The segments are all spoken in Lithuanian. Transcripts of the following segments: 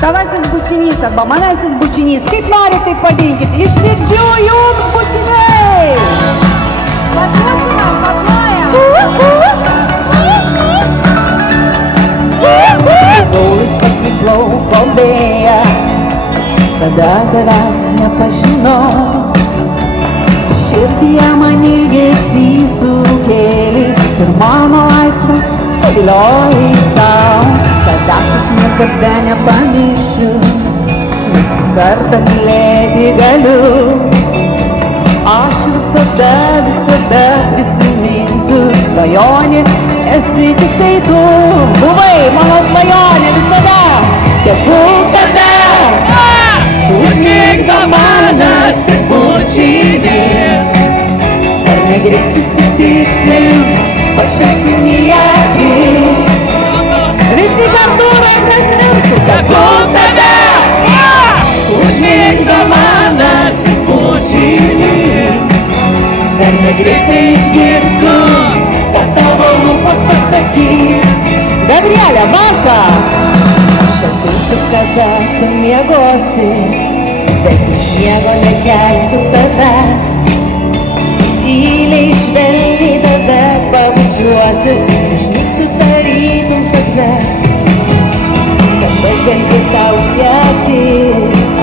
Tavasis bučinys arba manasis bučinys, kaip norit, taip padinkit, iš širdžių jums bučiniai! Patrusinam, paplojam! Paulius pakiplauko vėjas, tada tavęs nepažinau. Širdyje man ilgesį sukėlė ir mano laisvę paviliojai sau. Tavęs aš niekada nepamiršiu, nes tik kartą mylėti galiu. Aš visada prisiminsiu svajonę, esi tik tai tu. Buvai mano svajonė visada, tegul tave užmigdo manasis bučinis. Ar negreit susitiksim, pažvelgsim į akis. Visi kartu rankas mirsiu, tegul tave užmigdo manasis bučinis. Dar negreitai išgirsiu, kad tavo lūpos pasakys. Gabrielė, Maša! Aš ateisiu, kada tu miegosi, bet iš miego nekelsiu tavęs. Tyliai švelniai tave pabučiuosiu, išnyksiu tarytum sapne. Kad pažvelgiu tau į akis,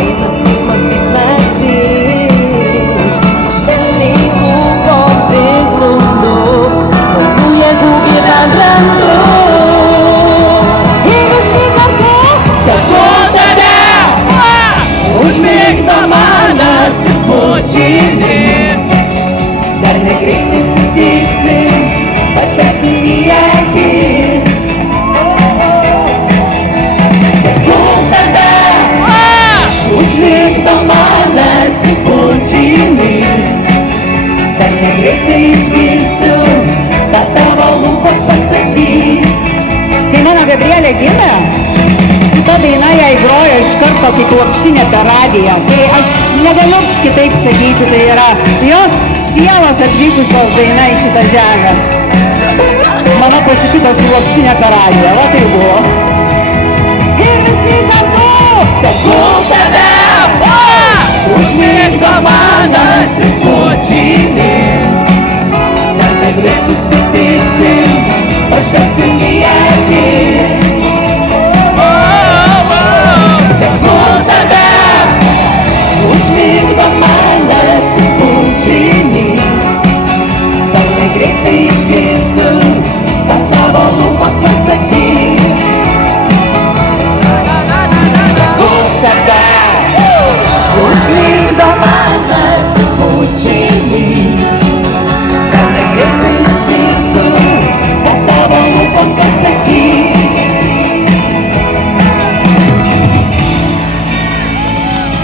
eina skausmas kaip naktis. Švelniai lūpom priglundu, naujų jėgų gyvent randu. Ir visi kartu, tegul tave užmigdo manasis bučinis. Dar negreit susitiksim, pažvelgsim į akis. Tegul tave užmigdo manasis bučinis. Dar negreitai išgirsiu, kad tavo lūpos pasakys. Kai mano Gabrielė gimė, šita daina jai grojo iš karto kaip lopšinė per radiją. Tai aš negaliu kitaip sakyti, tai yra jos sielos atvykusios daina į šitą žemę. Mama pasitiko su lopšinė per radiją, va tai buvo. Ir visi kartu, tegul tave užmigdo manasis bučinis. Dar negreit susitiksim, pažvelgsim